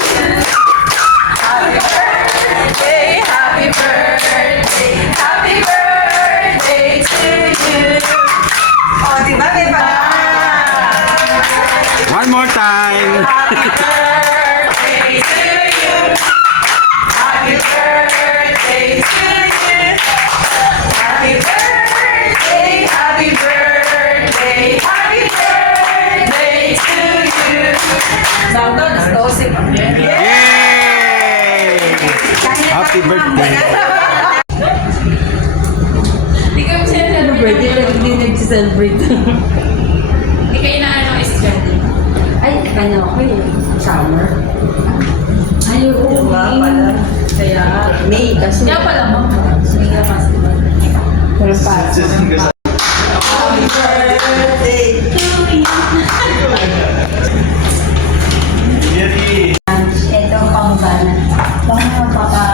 Happy birthday, happy birthday, happy birthday to you. Oh, di ba, diba? One more time. Happy birthday to you. Happy birthday to you. Happy birthday, happy birthday, happy birthday to you. Sakto, nas-12 kami. Yay! Happy birthday. Hindi kami celebrate, hindi nag-celebrate. Hindi kayo na ano, estudyante. Ay, ano ako eh. Summer. Ay, oo. Diba pala? Kaya, May kasi. kaya pala mo. May festival. Pero pa. Happy birthday to you. Ito ang pamugana. Baka magpapa...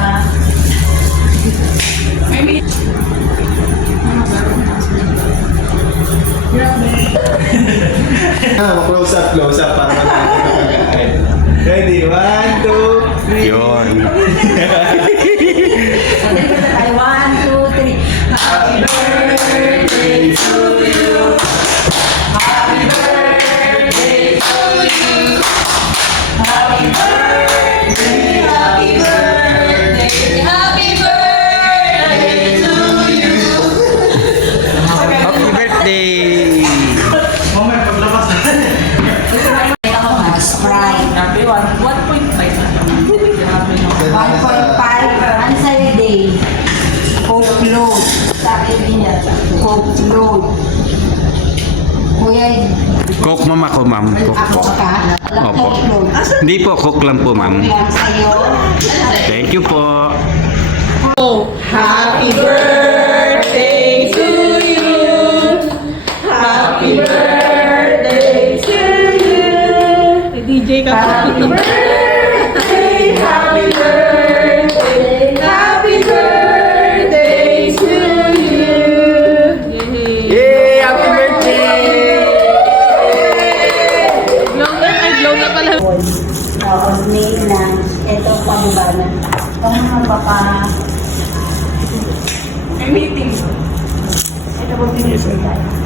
Close up para mag-agad. Ready? 1, 2, 3. Yun. Sabi ko na tayo. 1, 2, 3. Happy birthday to you. Happy birthday to you. Happy birthday, happy birthday, happy birthday to you. Happy birthday. Ito ako nga, Sprite. Grabe, 1.5 Grabe no. 1.5. Ano sa'yo, Day? Coke float. Sa akin din yan. Coke float. Kuya, Coke mama ko, ma'am. Coke ako po. ka? Opo. Coke float. Hindi po, Coke lang po, ma'am. Yan sa'yo. Thank you po. Happy birthday to you. Happy birthday to you. DJ ka Happy birthday, happy birthday, happy birthday to you. Yay! Happy birthday! Glow na, ay glow na pala. Tapos may lunch. Ito ang pamugana. Baka magpapa... May meeting. Ito po pinili tayo.